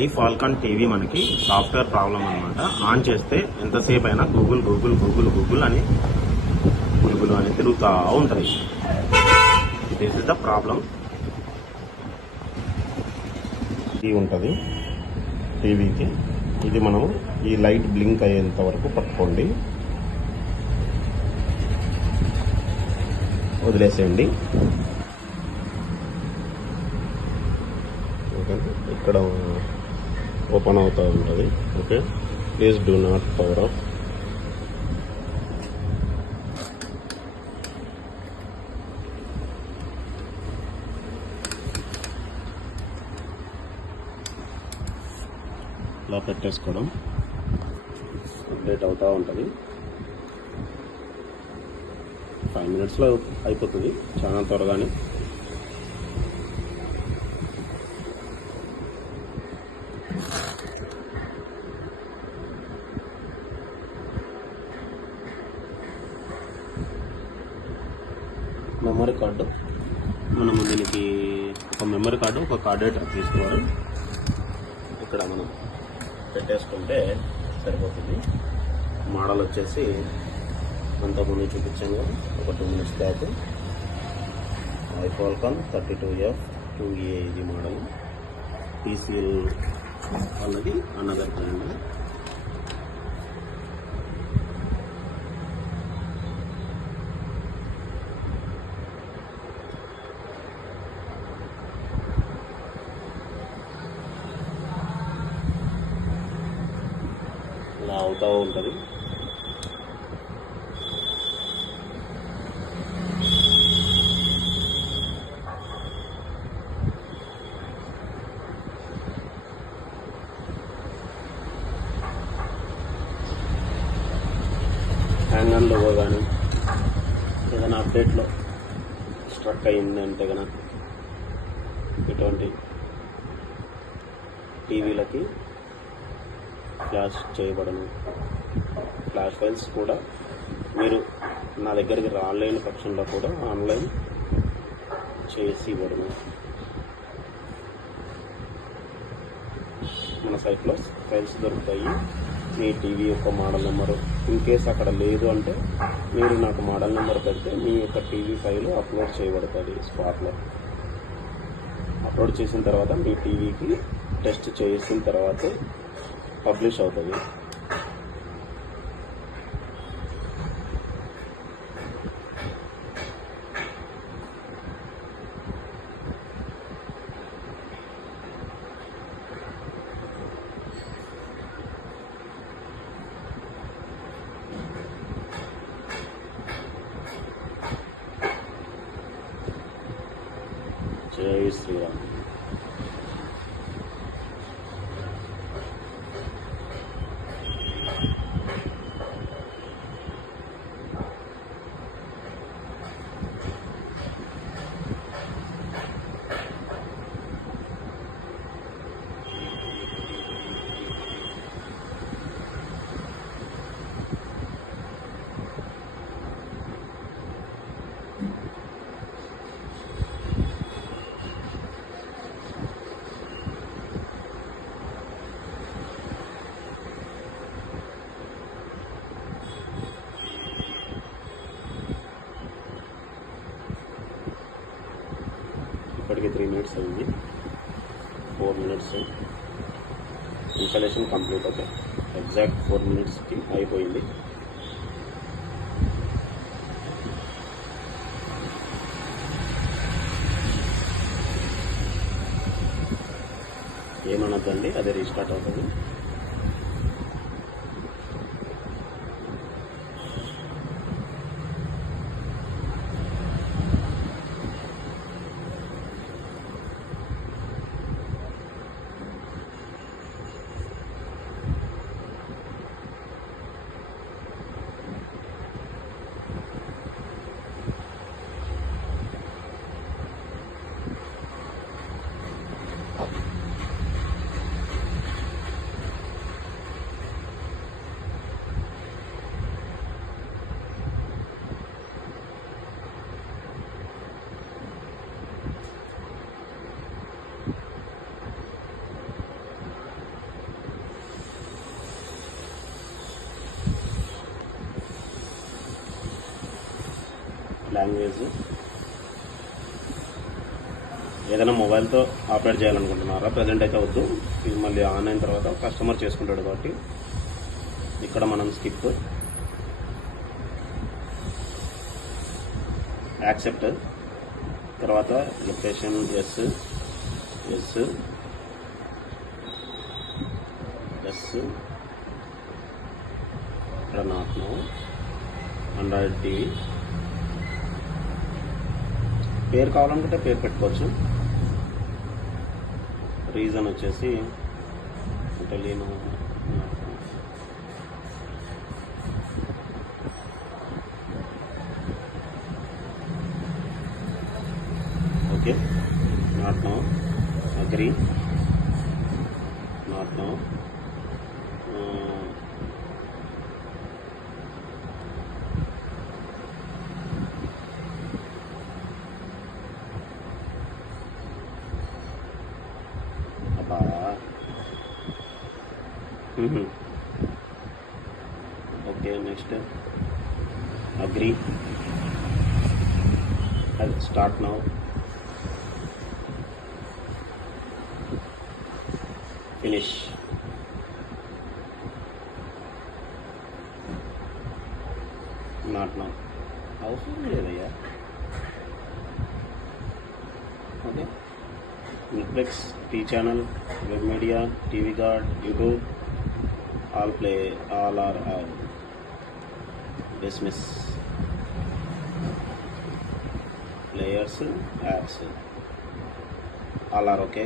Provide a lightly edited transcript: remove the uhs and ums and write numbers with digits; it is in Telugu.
ఐ ఫాల్కాన్ టీవీ మనకి సాఫ్ట్వేర్ ప్రాబ్లం అనమాట. ఆన్ చేస్తే ఎంతసేపు అయినా గూగుల్ గూగుల్ గూగుల్ గూగుల్ అని తిరుగుతూ ఉంటుంది. This is the problem. ఇది ఉంటుంది టీవీకి. ఇది మనము ఈ లైట్ బ్లింక్ అయ్యేంత వరకు పట్టుకోండి, వదిలేసేయండి. ఇక్కడ ఓపెన్ అవుతూ ఉంటుంది. Okay, please do not power of. ఇలా పెట్టేసుకోవడం, అప్డేట్ అవుతూ ఉంటుంది. 5 minutesలో అయిపోతుంది, చాలా త్వరగానే. మెమరీ కార్డు, మనము దీనికి ఒక మెమరీ కార్డు, ఒక కార్డ్ రీడర్ తీసుకోవాలి. ఇక్కడ మనం పెట్టేసుకుంటే సరిపోతుంది. మోడల్ వచ్చేసి అంతకుముందు చూపించాను ఒక 2 minutes back. I Falcon 32F2A ఇది మోడల్. TCL అన్నది అనదర్ బ్రాండ్. ఇలా అవుతూ ఉంటుంది. హ్యాంగ్ ఆన్ లోగో కానీ ఏదైనా అప్డేట్లో స్ట్రక్ అయిందంటే కనుక ఇటువంటి టీవీలకి ఫ్లాష్ చేయబడను. ఫ్లాష్ ఫైల్స్ కూడా మీరు నా దగ్గరికి రాలేని పక్షంలో కూడా ఆన్లైన్ చేసి ఇవ్వడము. మన సైట్లో ఫైల్స్ దొరుకుతాయి. మీ టీవీ యొక్క మోడల్ నెంబరు ఇన్ కేస్ అక్కడ లేదు అంటే మీరు నాకు మోడల్ నెంబర్ పెడితే మీ యొక్క టీవీ ఫైల్ అప్లోడ్ చేయబడుతుంది. స్పాట్లో అప్లోడ్ చేసిన తర్వాత మీ టీవీకి టెస్ట్ చేసిన తర్వాత పబ్లిష్ అవుతుంది. జై శ్రీరామ్. ఇప్పటికి 3 minutes అయింది. 4 minutes installation complete. Okay, exact 4 minutesకి అయిపోయింది. ఏమనొద్దండి, అదే రీస్టార్ట్ అవుతుంది. లాంగ్వేజ్. ఏదైనా మొబైల్తో ఆపరేట్ చేయాలనుకుంటున్నారా? ప్రజెంట్ అయితే వద్దు, ఇది మళ్ళీ ఆన్ అయిన తర్వాత కస్టమర్ చేసుకుంటాడు కాబట్టి ఇక్కడ మనం స్కిప్, యాక్సెప్ట్, తర్వాత లొకేషన్ ఎస్ ఎస్ ఎస్, ఇక్కడ నాట్ నో, ఆండ్రాయిడ్ టీవీ. పేరు కావాలనుకుంటే పేరు పెట్టుకోవచ్చు. రీజన్ వచ్చేసి తెలియను. Okay, not now, agree, not now, okay, next agree, start now, finish. Not now, అవసరం లేదయ్యా. Okay, Netflix, T channel, web media, TV guard, YouTube, all play, all are all, dismiss, players, apps, all are okay.